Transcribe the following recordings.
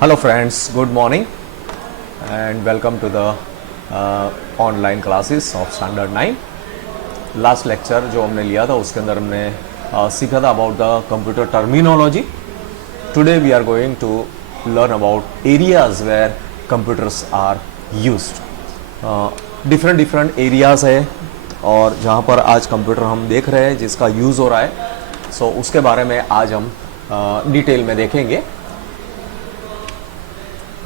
Hello friends, good morning and welcome to the online classes of Standard 9. Last lecture जो हमने लिया था उसके अंदर हमने सीखा था about the computer terminology. Today we are going to learn about areas where computers are used. Different areas है और जहाँ पर आज कंप्यूटर हम देख रहे हैं जिसका यूज़ हो रहा है, सो उसके बारे में आज हम डिटेल में देखेंगे.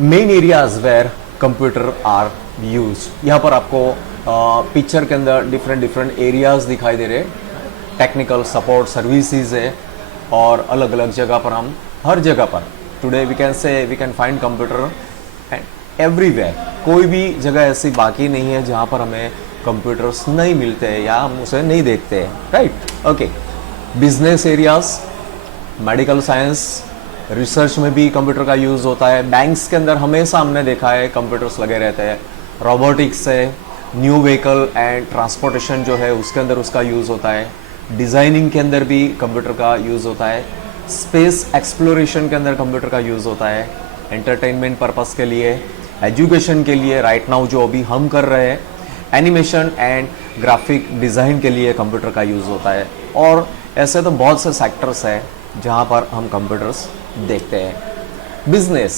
Main areas where computer are use. यहाँ पर आपको पिक्चर के अंदर डिफरेंट एरियाज दिखाई दे रहे. टेक्निकल सपोर्ट सर्विसेज है और अलग अलग जगह पर हम हर जगह पर today we can find computer everywhere. कोई भी जगह ऐसी बाकी नहीं है जहाँ पर हमें कंप्यूटर्स नहीं मिलते हैं या हम उसे नहीं देखते हैं. Right, okay. Business areas, medical science, research में भी कंप्यूटर का यूज़ होता है. बैंक्स के अंदर हमेशा हमने देखा है कंप्यूटर्स लगे रहते हैं. रोबोटिक्स है, न्यू व्हीकल एंड ट्रांसपोर्टेशन जो है उसके अंदर उसका यूज़ होता है. डिज़ाइनिंग के अंदर भी कंप्यूटर का यूज़ होता है. स्पेस एक्सप्लोरेशन के अंदर कंप्यूटर का यूज़ होता है. एंटरटेनमेंट पर्पस के लिए, एजुकेशन के लिए, राइट नाउ जो अभी हम कर रहे हैं, एनिमेशन एंड ग्राफिक डिज़ाइन के लिए कंप्यूटर का यूज़ होता है. और ऐसे तो बहुत से सेक्टर्स हैं जहाँ पर हम कंप्यूटर्स देखते हैं. Business.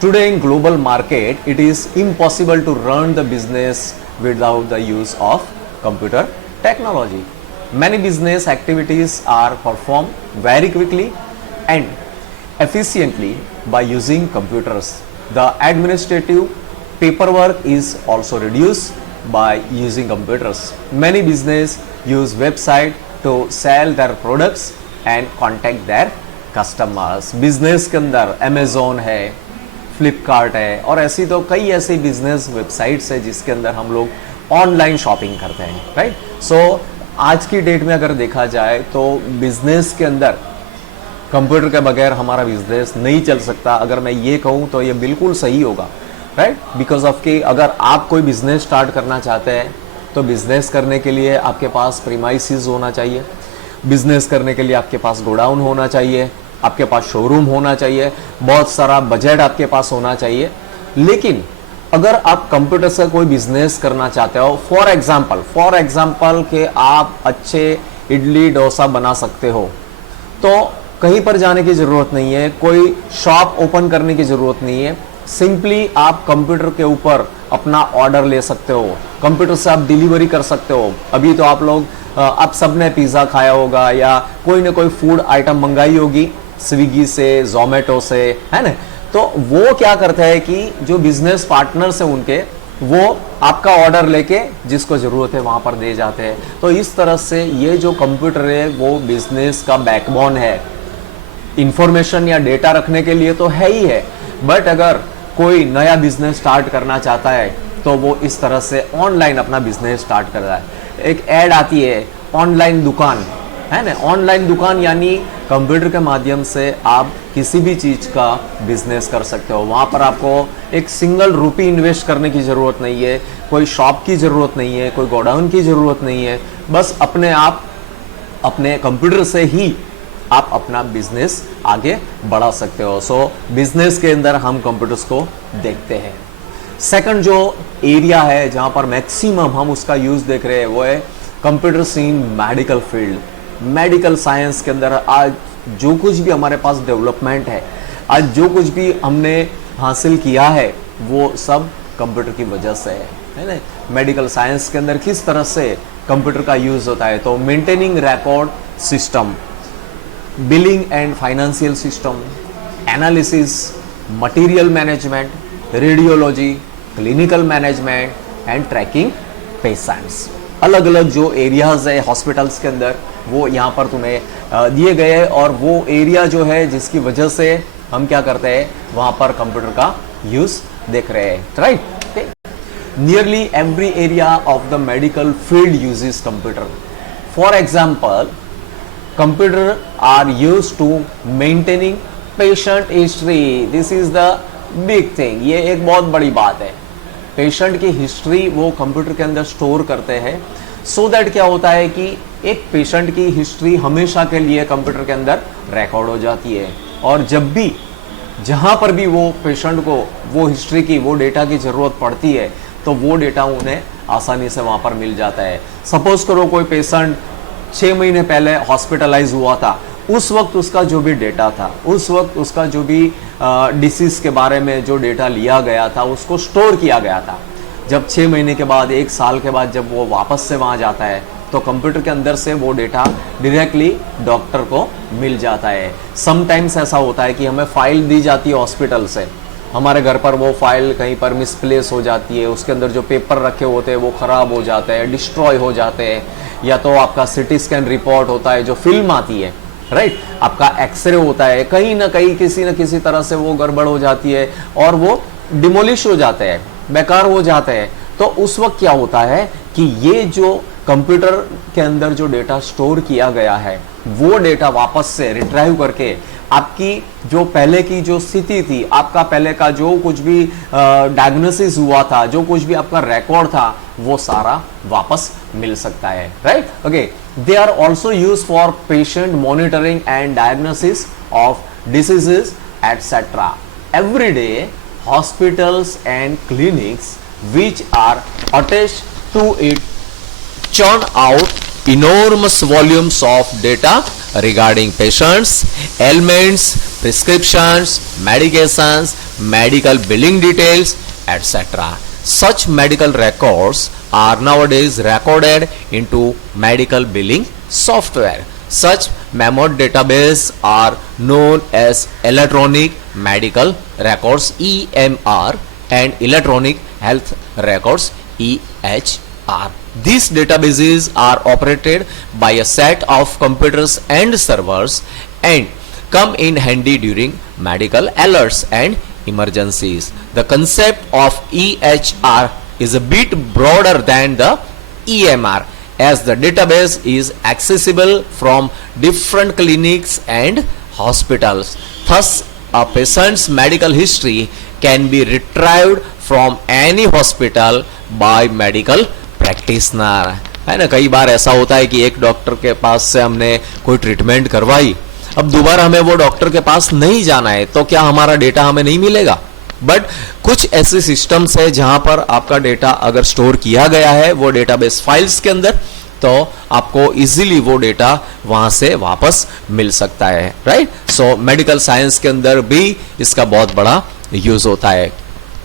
Today in global market it is impossible to run the business without the use of computer technology. Many business activities are performed very quickly and efficiently by using computers. The administrative paperwork is also reduced by using computers. Many business use website to sell their products and contact their customers. Business के अंदर Amazon है, Flipkart है और ऐसी तो कई ऐसी business websites है जिसके अंदर हम लोग ऑनलाइन शॉपिंग करते हैं. राइट, सो आज की डेट में अगर देखा जाए तो बिजनेस के अंदर कंप्यूटर के बगैर हमारा बिजनेस नहीं चल सकता. अगर मैं ये कहूँ तो ये बिल्कुल सही होगा. राइट, बिकॉज ऑफ कि अगर आप कोई बिजनेस स्टार्ट करना चाहते हैं तो बिजनेस करने के लिए आपके पास प्रीमाइसेस होना चाहिए. बिजनेस करने के लिए आपके पास गोडाउन होना चाहिए, आपके पास शोरूम होना चाहिए, बहुत सारा बजट आपके पास होना चाहिए. लेकिन अगर आप कंप्यूटर से कोई बिजनेस करना चाहते हो, फॉर एग्जाम्पल कि आप अच्छे इडली डोसा बना सकते हो, तो कहीं पर जाने की ज़रूरत नहीं है, कोई शॉप ओपन करने की ज़रूरत नहीं है. सिंपली आप कंप्यूटर के ऊपर अपना ऑर्डर ले सकते हो, कंप्यूटर से आप डिलीवरी कर सकते हो. अभी तो आप सबने पिज़्ज़ा खाया होगा या कोई ना कोई फूड आइटम मंगाई होगी स्विगी से, जोमेटो से, है ना. तो वो क्या करता है कि जो बिजनेस पार्टनर्स हैं उनके, वो आपका ऑर्डर लेके जिसको ज़रूरत है वहाँ पर दे जाते हैं. तो इस तरह से ये जो कंप्यूटर है वो बिजनेस का बैकबोन है. इंफॉर्मेशन या डेटा रखने के लिए तो है ही है, बट अगर कोई नया बिजनेस स्टार्ट करना चाहता है तो वो इस तरह से ऑनलाइन अपना बिजनेस स्टार्ट कर रहा है. एक ऐड आती है ऑनलाइन दुकान, है ना. ऑनलाइन दुकान यानी कंप्यूटर के माध्यम से आप किसी भी चीज़ का बिजनेस कर सकते हो. वहाँ पर आपको एक सिंगल रुपी इन्वेस्ट करने की ज़रूरत नहीं है, कोई शॉप की ज़रूरत नहीं है, कोई गोडाउन की ज़रूरत नहीं है. बस अपने आप अपने कंप्यूटर से ही आप अपना बिजनेस आगे बढ़ा सकते हो. सो बिजनेस के अंदर हम कंप्यूटर्स को देखते हैं. सेकंड जो एरिया है जहाँ पर मैक्सिमम हम उसका यूज़ देख रहे हैं वो है computers in medical field. Medical science के अंदर आज जो कुछ भी हमारे पास डेवलपमेंट है, आज जो कुछ भी हमने हासिल किया है वो सब कंप्यूटर की वजह से है ना. मेडिकल साइंस के अंदर किस तरह से कंप्यूटर का यूज़ होता है, तो maintaining record system, billing and financial system, analysis, material management, radiology, clinical management and tracking patients. अलग अलग जो एरियाज है हॉस्पिटल्स के अंदर वो यहाँ पर तुम्हें दिए गए हैं और वो एरिया जो है जिसकी वजह से हम क्या करते हैं वहाँ पर कंप्यूटर का यूज़ देख रहे हैं. Right, nearly every area of the medical field uses computer. For example, computer are use to maintaining patient history. This is the big thing. ये एक बहुत बड़ी बात है. पेशेंट की हिस्ट्री वो कंप्यूटर के अंदर स्टोर करते हैं. सो दैट क्या होता है कि एक पेशेंट की हिस्ट्री हमेशा के लिए कंप्यूटर के अंदर रिकॉर्ड हो जाती है और जब भी जहां पर भी वो पेशेंट को वो हिस्ट्री की, वो डेटा की जरूरत पड़ती है, तो वो डेटा उन्हें आसानी से वहां पर मिल जाता है। सपोज करो कोई पेशेंट 6 महीने पहले हॉस्पिटलाइज हुआ था, उस वक्त उसका जो भी डेटा था, उस वक्त उसका जो भी डिसीज के बारे में जो डेटा लिया गया था, उसको स्टोर किया गया था। जब 6 महीने के बाद, 1 साल के बाद जब वो वापस से वहाँ जाता है, तो कंप्यूटर के अंदर से वो डेटा डायरेक्टली डॉक्टर को मिल जाता है। समटाइम्स ऐसा होता है कि हमें फाइल दी जाती है हॉस्पिटल से, हमारे घर पर वो फाइल कहीं पर मिसप्लेस हो जाती है, उसके अंदर जो पेपर रखे होते हैं वो ख़राब हो जाते हैं, डिस्ट्रॉय हो जाते हैं, या तो आपका सिटी स्कैन रिपोर्ट होता है, जो फिल्म आती है, राइट, आपका एक्सरे होता है, कहीं ना कहीं किसी न किसी तरह से वो गड़बड़ हो जाती है और वो डिमोलिश हो जाते हैं, बेकार हो जाते हैं। तो उस वक्त क्या होता है कि ये जो कंप्यूटर के अंदर जो डेटा स्टोर किया गया है, वो डेटा वापस से रिट्राइव करके आपकी जो पहले की जो स्थिति थी, आपका पहले का जो कुछ भी डायग्नोसिस हुआ था, जो कुछ भी आपका रिकॉर्ड था, वो सारा वापस मिल सकता है, right. Okay, they are also use for patient monitoring and diagnosis of diseases etcetera. Every day hospitals and clinics which are attached to it churn out enormous volumes of data regarding patients, ailments, prescriptions, medications, medical billing details, etc. Such medical records are nowadays recorded into medical billing software. Such mammoth database are known as electronic medical records EMR and electronic health records EHR. These databases are operated by a set of computers and servers and come in handy during medical alerts and emergencies. The concept of EHR is a bit broader than the EMR, as the database is accessible from different clinics and hospitals. Thus, a patient's medical history can be retrieved from any hospital by medical practitioner. है ना, कई बार ऐसा होता है कि एक doctor के पास से हमने कोई ट्रीटमेंट करवाई, अब दोबारा हमें वो डॉक्टर के पास नहीं जाना है, तो क्या हमारा डेटा हमें नहीं मिलेगा? बट कुछ ऐसे सिस्टम्स है जहां पर आपका डेटा अगर स्टोर किया गया है वो डेटाबेस फाइल्स के अंदर, तो आपको इजीली वो डेटा वहां से वापस मिल सकता है, राइट। सो मेडिकल साइंस के अंदर भी इसका बहुत बड़ा यूज होता है।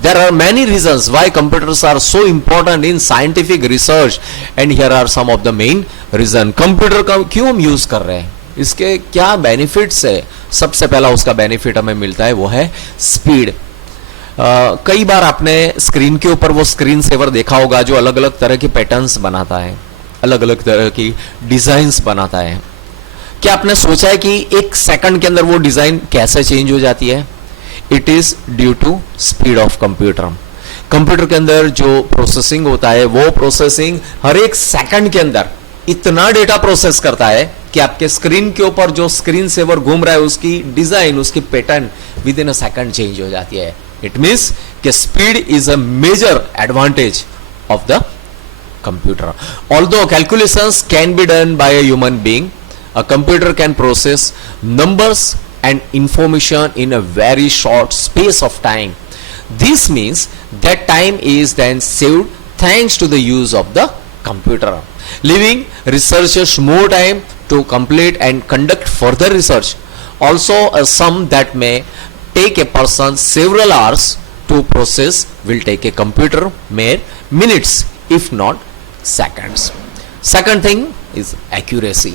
There are many reasons why computers are so important in scientific research and here are some of the main reason. Computer का क्यों हम यूज कर रहे हैं, इसके क्या बेनिफिट्स है? सबसे पहला उसका बेनिफिट हमें मिलता है वो है स्पीड। कई बार आपने स्क्रीन के ऊपर वो स्क्रीन सेवर देखा होगा जो अलग अलग तरह के पैटर्न्स बनाता है, अलग अलग तरह की डिजाइन्स बनाता है। क्या आपने सोचा है कि 1 सेकंड के अंदर वो डिजाइन कैसे चेंज हो जाती है? It is due to speed of computer. Computer के अंदर जो प्रोसेसिंग होता है वो प्रोसेसिंग हर 1 सेकंड के अंदर इतना डेटा प्रोसेस करता है कि आपके स्क्रीन के ऊपर जो स्क्रीन सेवर घूम रहा है उसकी डिजाइन, उसकी pattern within a second change हो जाती है। इट मीन्स कि speed is a major advantage of the computer. Although calculations can be done by a human being, a computer can process numbers and information in a very short space of time. This means that time is then saved thanks to the use of the computer, leaving researchers more time to complete and conduct further research. Also, a sum that may take a person several hours to process will take a computer mere minutes, if not seconds. Second thing is accuracy.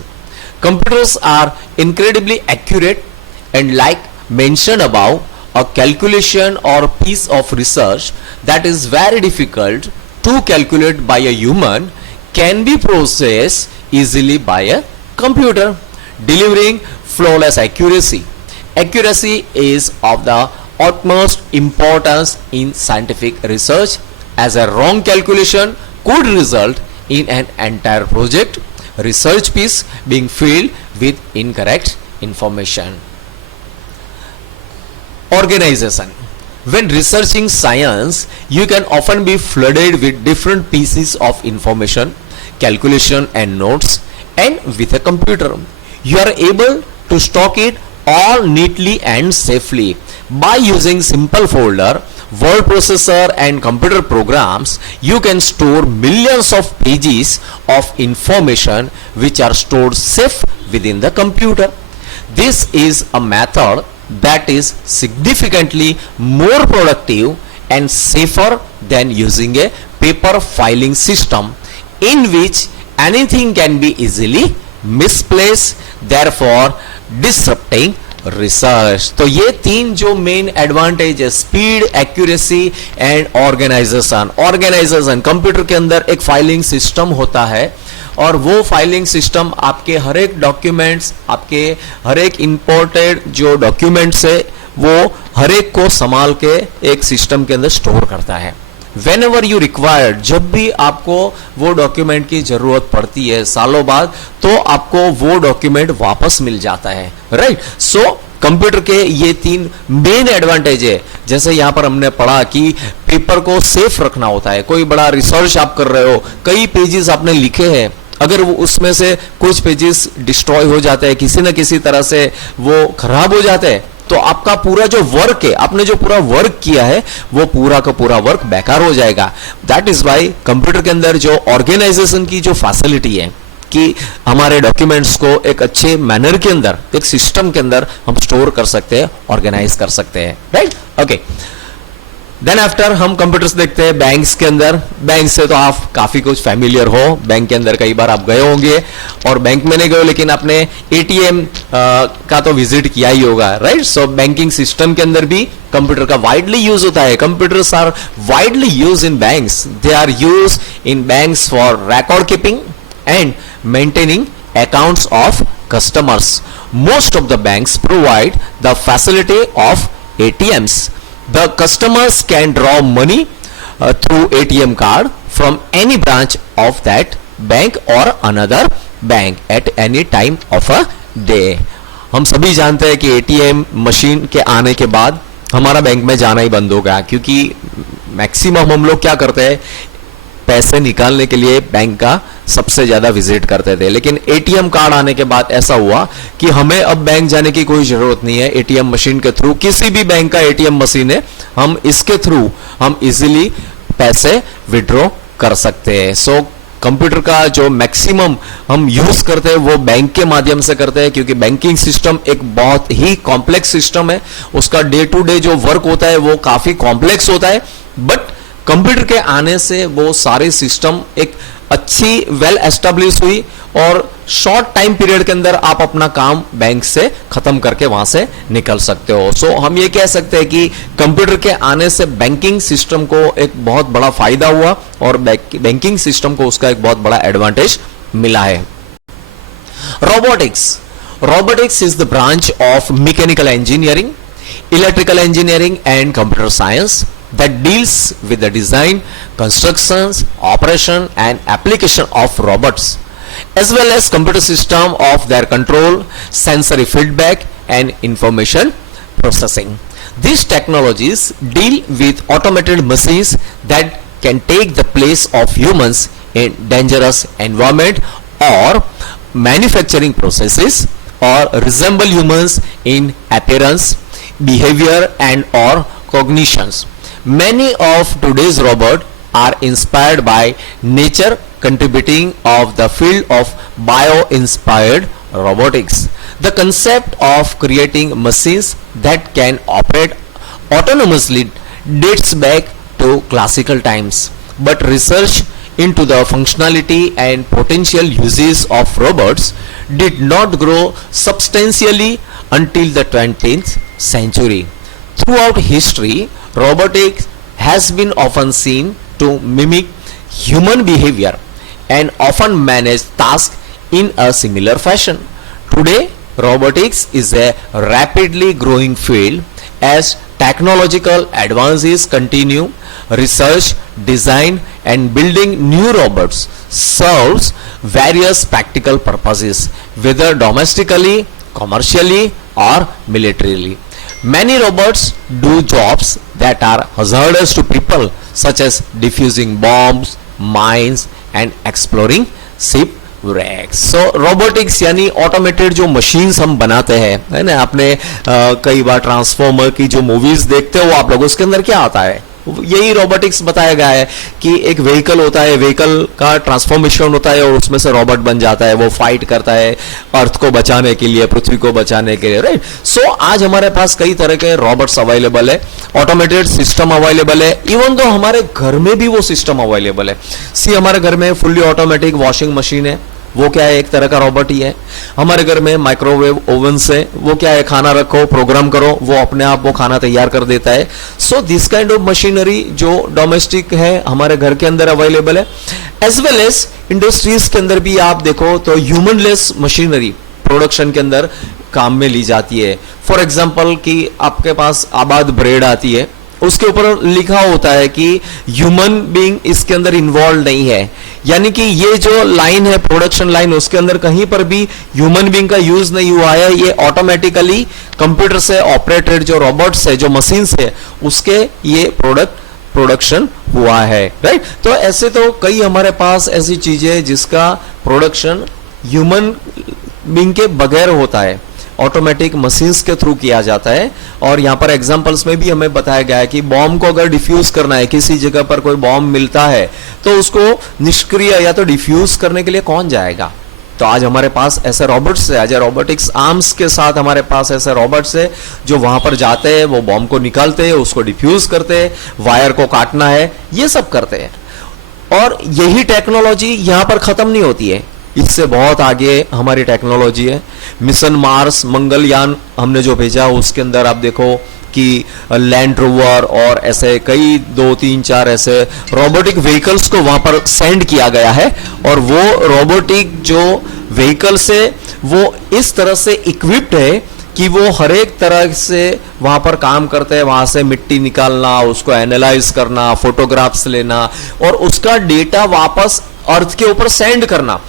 Computers are incredibly accurate, and like mentioned above, a calculation or piece of research that is very difficult to calculate by a human can be processed easily by a computer, delivering flawless accuracy. Accuracy is of the utmost importance in scientific research, as a wrong calculation could result in an entire project research piece being filled with incorrect information. Organization. When researching science, you can often be flooded with different pieces of information, calculation and notes, and with a computer, you are able to stock it all neatly and safely. By using simple folder, word processor and computer programs, you can store millions of pages of information which are stored safe within the computer. This is a method that is significantly more productive and safer than using a paper filing system in which anything can be easily misplaced, therefore disrupting research. तो ये तीन जो main advantage है, speed, accuracy and organisation. Computer के अंदर एक filing system होता है और वो फाइलिंग सिस्टम आपके हर एक डॉक्यूमेंट्स, आपके हर एक इंपोर्टेड जो डॉक्यूमेंट्स है वो हर एक को संभाल के एक सिस्टम के अंदर स्टोर करता है. वेन एवर यू रिक्वायर्ड, जब भी आपको वो डॉक्यूमेंट की जरूरत पड़ती है सालों बाद, तो आपको वो डॉक्यूमेंट वापस मिल जाता है. राइट. सो कंप्यूटर के ये तीन मेन एडवांटेज है. जैसे यहां पर हमने पढ़ा कि पेपर को सेफ रखना होता है. कोई बड़ा रिसर्च आप कर रहे हो, कई पेजेस आपने लिखे हैं, अगर वो उसमें से कुछ पेजेस डिस्ट्रॉय हो जाते हैं, किसी न किसी तरह से वो खराब हो जाते हैं, तो आपका पूरा जो वर्क है, आपने जो पूरा वर्क किया है, वो पूरा का पूरा वर्क बेकार हो जाएगा. दैट इज वाई कंप्यूटर के अंदर जो ऑर्गेनाइजेशन की जो फैसिलिटी है कि हमारे डॉक्यूमेंट्स को एक अच्छे मैनर के अंदर, एक सिस्टम के अंदर हम स्टोर कर सकते हैं, ऑर्गेनाइज कर सकते हैं. राइट. ओके. देन आफ्टर हम कंप्यूटर्स देखते हैं बैंक्स के अंदर. बैंक से तो आप काफी कुछ फैमिलियर हो. बैंक के अंदर कई बार आप गए होंगे, और बैंक में नहीं गए लेकिन आपने एटीएम का तो विजिट किया ही होगा. राइट. सो बैंकिंग सिस्टम के अंदर भी कंप्यूटर का वाइडली यूज होता है. Computers are widely use in banks. They are use in banks for record keeping and maintaining accounts of customers. Most of the banks provide the facility of ATMs. The customers can draw money through ATM card from any branch of that bank or another bank at any time of a day. हम सभी जानते हैं कि ATM machine के आने के बाद हमारा बैंक में जाना ही बंद हो गया, क्योंकि मैक्सिमम हम लोग क्या करते हैं, पैसे निकालने के लिए बैंक का सबसे ज्यादा विजिट करते थे. लेकिन एटीएम कार्ड आने के बाद ऐसा हुआ कि हमें अब बैंक जाने की कोई जरूरत नहीं है. एटीएम मशीन के थ्रू, किसी भी बैंक का एटीएम मशीन है, हम इसके थ्रू हम इजीली पैसे विड्रॉ कर सकते हैं. सो कंप्यूटर का जो मैक्सिमम हम यूज करते हैं वो बैंक के माध्यम से करते हैं, क्योंकि बैंकिंग सिस्टम एक बहुत ही कॉम्प्लेक्स सिस्टम है. उसका डे टू डे जो वर्क होता है वो काफी कॉम्प्लेक्स होता है. बट कंप्यूटर के आने से वो सारे सिस्टम एक अच्छी वेल एस्टेब्लिश हुई, और शॉर्ट टाइम पीरियड के अंदर आप अपना काम बैंक से खत्म करके वहां से निकल सकते हो. सो हम ये कह सकते हैं कि कंप्यूटर के आने से बैंकिंग सिस्टम को एक बहुत बड़ा फायदा हुआ, और बैंकिंग सिस्टम को उसका एक बहुत बड़ा एडवांटेज मिला है. Robotics is the branch of mechanical engineering, electrical engineering and computer science that deals with the design, constructions, operation and application of robots, as well as computer system of their control, sensory feedback and information processing. These technologies deal with automated machines that can take the place of humans in dangerous environment or manufacturing processes, or resemble humans in appearance, behavior and or cognitions. Many of today's robots are inspired by nature, contributing of the field of bio-inspired robotics. The concept of creating machines that can operate autonomously dates back to classical times, but research into the functionality and potential uses of robots did not grow substantially until the 20th century. Throughout history, robotics has been often seen to mimic human behavior and often manage tasks in a similar fashion. Today, robotics is a rapidly growing field as technological advances continue. Research, design and building new robots serves various practical purposes, whether domestically, commercially or militarily. Many robots do jobs that are hazardous to people, such as defusing bombs, mines, and exploring ship wrecks. So robotics यानी automated जो machines हम बनाते हैं, है ना, आपने कई बार transformer की जो मूवीज देखते हो आप लोग, उसके अंदर क्या आता है, यही रोबोटिक्स बताया गया है कि एक व्हीकल होता है, व्हीकल का ट्रांसफॉर्मेशन होता है और उसमें से रोबोट बन जाता है, वो फाइट करता है अर्थ को बचाने के लिए, पृथ्वी को बचाने के लिए, राइट। सो आज हमारे पास कई तरह के रोबोट्स अवेलेबल है, ऑटोमेटेड सिस्टम अवेलेबल है, इवन तो हमारे घर में भी वो सिस्टम अवेलेबल है। सी हमारे घर में फुल्ली ऑटोमेटिक वॉशिंग मशीन है, वो क्या है, एक तरह का रोबोट ही है। हमारे घर में माइक्रोवेव ओवन से, वो क्या है, खाना रखो, प्रोग्राम करो, वो अपने आप वो खाना तैयार कर देता है। So this kind of machinery जो डोमेस्टिक है हमारे घर के अंदर अवेलेबल है, एज वेल एज इंडस्ट्रीज के अंदर भी आप देखो तो ह्यूमनलेस मशीनरी प्रोडक्शन के अंदर काम में ली जाती है। फॉर एग्जाम्पल कि आपके पास आबाद ब्रेड आती है, उसके ऊपर लिखा होता है कि ह्यूमन बीइंग इसके अंदर इन्वॉल्व नहीं है, यानी कि ये जो लाइन है प्रोडक्शन लाइन, उसके अंदर कहीं पर भी ह्यूमन बीइंग का यूज नहीं हुआ है, ये ऑटोमेटिकली कंप्यूटर से ऑपरेटेड जो रोबोट्स है, जो मशीन्स है, उसके ये प्रोडक्शन हुआ है, राइट। तो ऐसे तो कई हमारे पास ऐसी चीजें जिसका प्रोडक्शन ह्यूमन बीइंग के बगैर होता है, ऑटोमेटिक मशीन्स के थ्रू किया जाता है। और यहाँ पर एग्जांपल्स में भी हमें बताया गया है कि बॉम्ब को अगर डिफ्यूज करना है, किसी जगह पर कोई बॉम्ब मिलता है तो उसको निष्क्रिय या तो डिफ्यूज करने के लिए कौन जाएगा। तो आज हमारे पास ऐसे रोबोट्स है, आज रोबोटिक्स आर्म्स के साथ हमारे पास ऐसे रोबोट्स है जो वहां पर जाते हैं, वो बॉम्ब को निकालते हैं, उसको डिफ्यूज करते हैं, वायर को काटना है, ये सब करते हैं। और यही टेक्नोलॉजी यहां पर खत्म नहीं होती है, इससे बहुत आगे हमारी टेक्नोलॉजी है। मिशन मार्स मंगलयान हमने जो भेजा उसके अंदर आप देखो कि लैंड रोवर और ऐसे कई 2, 3, 4 ऐसे रोबोटिक व्हीकल्स को वहां पर सेंड किया गया है। और वो रोबोटिक जो व्हीकल से वो इस तरह से इक्विप्ड है कि वो हर एक तरह से वहां पर काम करते हैं, वहां से मिट्टी निकालना, उसको एनालाइज करना, फोटोग्राफ्स लेना और उसका डेटा वापस अर्थ के ऊपर सेंड करना।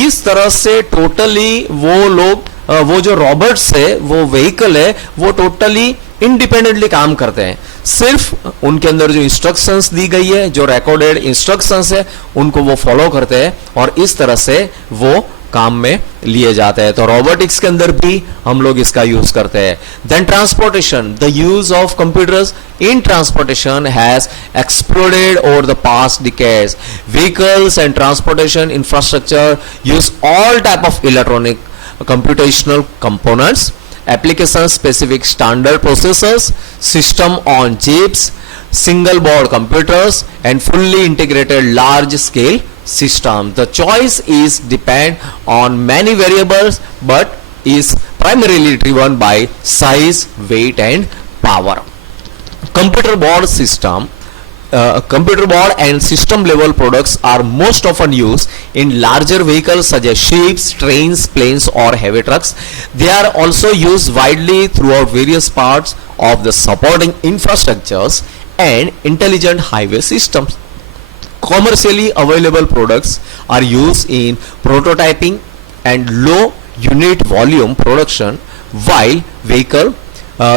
इस तरह से टोटली वो लोग, वो जो रोबोट्स है, वो व्हीकल है, वो टोटली इंडिपेंडेंटली काम करते हैं। सिर्फ उनके अंदर जो इंस्ट्रक्शंस दी गई है, जो रिकॉर्डेड इंस्ट्रक्शंस है, उनको वो फॉलो करते हैं और इस तरह से वो काम में लिए जाते हैं। तो रोबोटिक्स के अंदर भी हम लोग इसका यूज करते हैं। Then transportation, the use of computers in transportation has exploded over the past decades. Vehicles and transportation infrastructure use all type of electronic computational components, application specific standard processors, system on chips, single board computers and fully integrated large scale systems. The choice is depend on many variables but is primarily driven by size, weight and power. Computer board and system level products are most often used in larger vehicles such as ships, trains, planes or heavy trucks. They are also used widely throughout various parts of the supporting infrastructures and intelligent highway systems. Commercially available products are used in prototyping and low unit volume production, while vehicle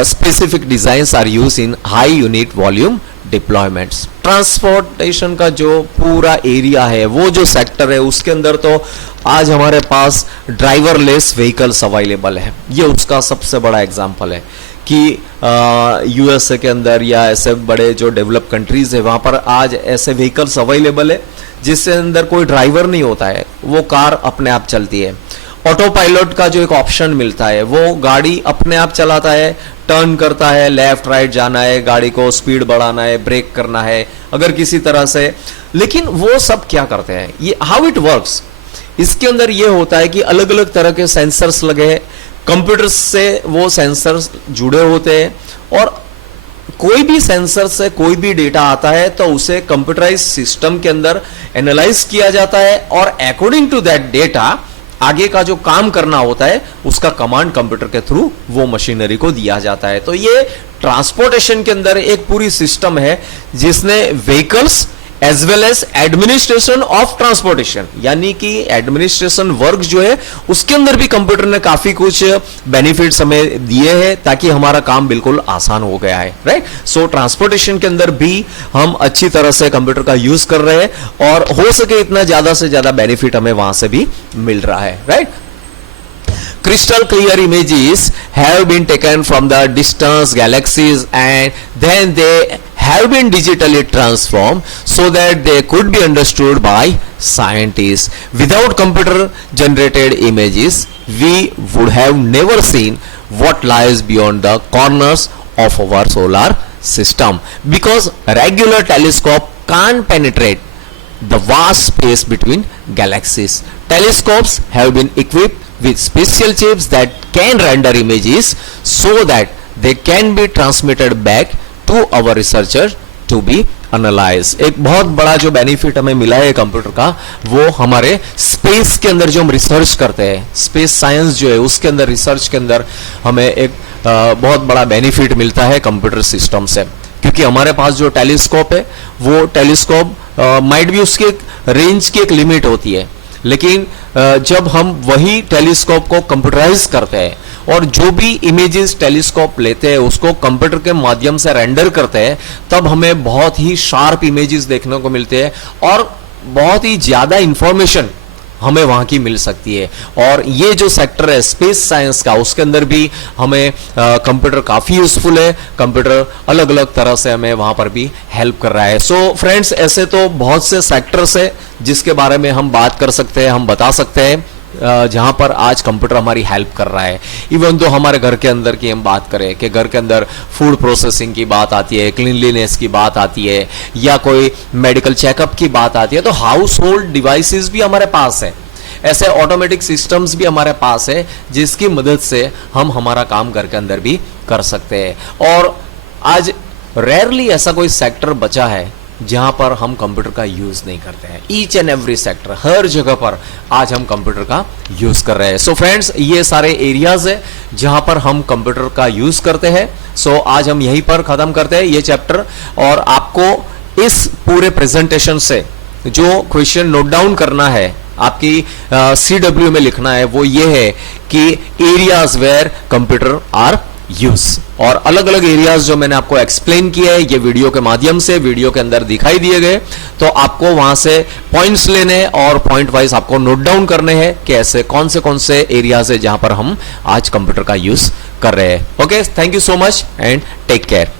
specific designs are used in high unit volume deployments. Transportation का जो पूरा area है, वो जो sector है, उसके अंदर तो आज हमारे पास ड्राइवरलेस व्हीकल्स अवेलेबल है। ये उसका सबसे बड़ा एग्जांपल है कि यूएसए के अंदर या ऐसे बड़े जो डेवलप कंट्रीज है, वहां पर आज ऐसे व्हीकल्स अवेलेबल है जिसके अंदर कोई ड्राइवर नहीं होता है, वो कार अपने आप चलती है। ऑटो पायलट का जो एक ऑप्शन मिलता है, वो गाड़ी अपने आप चलाता है, टर्न करता है, लेफ्ट राइट जाना है, गाड़ी को स्पीड बढ़ाना है, ब्रेक करना है अगर किसी तरह से। लेकिन वो सब क्या करते हैं, ये हाउ इट वर्क्स, इसके अंदर ये होता है कि अलग अलग तरह के सेंसर्स लगे हैं, कंप्यूटर से वो सेंसर्स जुड़े होते हैं और कोई भी सेंसर से कोई भी डेटा आता है तो उसे कंप्यूटराइज सिस्टम के अंदर एनालाइज किया जाता है और अकॉर्डिंग टू दैट डेटा आगे का जो काम करना होता है उसका कमांड कंप्यूटर के थ्रू वो मशीनरी को दिया जाता है। तो ये ट्रांसपोर्टेशन के अंदर एक पूरी सिस्टम है जिसने vehicles as well as administration of transportation, यानी कि एडमिनिस्ट्रेशन वर्क जो है उसके अंदर भी कंप्यूटर ने काफी कुछ बेनिफिट्स हमें दिए हैं ताकि हमारा काम बिल्कुल आसान हो गया है, राइट। सो ट्रांसपोर्टेशन के अंदर भी हम अच्छी तरह से कंप्यूटर का यूज कर रहे हैं और हो सके इतना ज्यादा से ज्यादा बेनिफिट हमें वहां से भी मिल रहा है, right. Crystal clear images have been taken from the distant galaxies and then they have been digitally transformed so that they could be understood by scientists. Without computer generated images, we would have never seen what lies beyond the corners of our solar system, because regular telescope can't penetrate the vast space between galaxies. Telescopes have been equipped with special chips that can render images so that they can be transmitted back to our researcher to be analyzed. एक बहुत बड़ा जो benefit हमें मिला है computer का, वो हमारे स्पेस के अंदर जो हम रिसर्च करते हैं, स्पेस साइंस जो है उसके अंदर, रिसर्च के अंदर हमें एक बहुत बड़ा बेनिफिट मिलता है कंप्यूटर सिस्टम से, क्योंकि हमारे पास जो टेलीस्कोप है वो टेलीस्कोप माइट भी उसकी रेंज की एक लिमिट होती है, लेकिन जब हम वही टेलीस्कोप को कंप्यूटराइज करते हैं और जो भी इमेजेस टेलीस्कोप लेते हैं उसको कंप्यूटर के माध्यम से रेंडर करते हैं, तब हमें बहुत ही शार्प इमेजेस देखने को मिलते हैं और बहुत ही ज्यादा इंफॉर्मेशन हमें वहां की मिल सकती है। और ये जो सेक्टर है स्पेस साइंस का, उसके अंदर भी हमें कंप्यूटर काफी यूजफुल है। कंप्यूटर अलग अलग तरह से हमें वहां पर भी हेल्प कर रहा है। सो फ्रेंड्स, ऐसे तो बहुत से सेक्टर्स है जिसके बारे में हम बात कर सकते हैं, हम बता सकते हैं जहां पर आज कंप्यूटर हमारी हेल्प कर रहा है। इवन तो हमारे घर के अंदर की हम बात करें कि घर के अंदर फूड प्रोसेसिंग की बात आती है, क्लीनलीनेस की बात आती है, या कोई मेडिकल चेकअप की बात आती है, तो हाउस होल्ड डिवाइसेस भी हमारे पास है। ऐसे ऑटोमेटिक सिस्टम्स भी हमारे पास है जिसकी मदद से हम हमारा काम घर के अंदर भी कर सकते हैं। और आज रेयरली ऐसा कोई सेक्टर बचा है जहां पर हम कंप्यूटर का यूज नहीं करते हैं। ईच एंड एवरी सेक्टर, हर जगह पर आज हम कंप्यूटर का यूज कर रहे हैं। सो फ्रेंड्स, ये सारे एरियाज है जहां पर हम कंप्यूटर का यूज करते हैं। सो आज हम यहीं पर खत्म करते हैं ये चैप्टर, और आपको इस पूरे प्रेजेंटेशन से जो क्वेश्चन नोट डाउन करना है, आपकी CW में लिखना है, वो ये है कि areas where computer are use, और अलग अलग एरियाज जो मैंने आपको एक्सप्लेन किया है ये वीडियो के माध्यम से, वीडियो के अंदर दिखाई दिए गए, तो आपको वहां से पॉइंट्स लेने और पॉइंट वाइज आपको नोट डाउन करने हैं कि ऐसे कौन से एरियाज है जहां पर हम आज कंप्यूटर का यूज कर रहे हैं। Okay, thank you so much and take care.